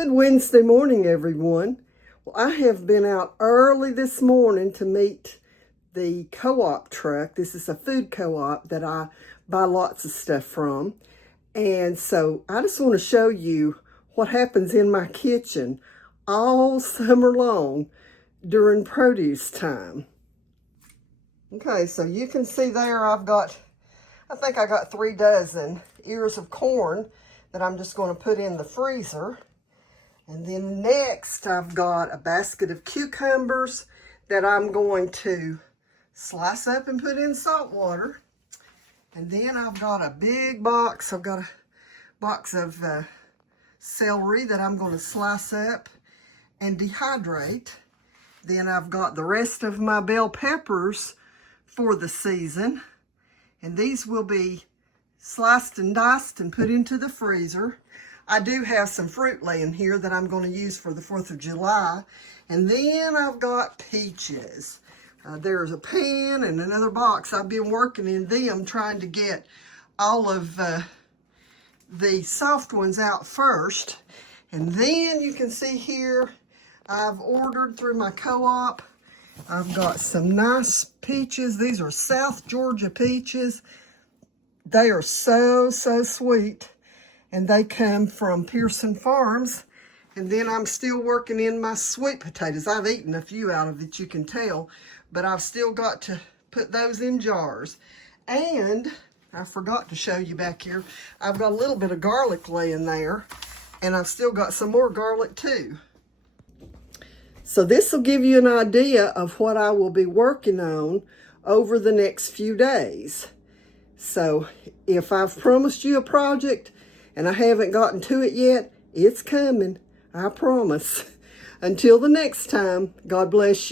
Good Wednesday morning, everyone. Well, I have been out early this morning to meet the co-op truck. This is a food co-op that I buy lots of stuff from. And so I just want to show you what happens in my kitchen all summer long during produce time. Okay, so you can see there I think I got 3 dozen ears of corn that I'm just going to put in the freezer. And then next I've got a basket of cucumbers that I'm going to slice up and put in salt water. And then I've got a big box. I've got a box of celery that I'm going to slice up and dehydrate. Then I've got the rest of my bell peppers for the season. And these will be sliced and diced and put into the freezer. I do have some fruit laying here that I'm going to use for the 4th of July. And then I've got peaches. There's a pan and another box. I've been working in them trying to get all of the soft ones out first. And then you can see here, I've ordered through my co-op. I've got some nice peaches. These are South Georgia peaches. They are so sweet. And they come from Pearson Farms. And then I'm still working in my sweet potatoes. I've eaten a few out of it, you can tell. But I've still got to put those in jars. And I forgot to show you back here, I've got a little bit of garlic laying there. And I've still got some more garlic too. So this will give you an idea of what I will be working on over the next few days. So if I've promised you a project and I haven't gotten to it yet, it's coming. I promise. Until the next time, God bless you.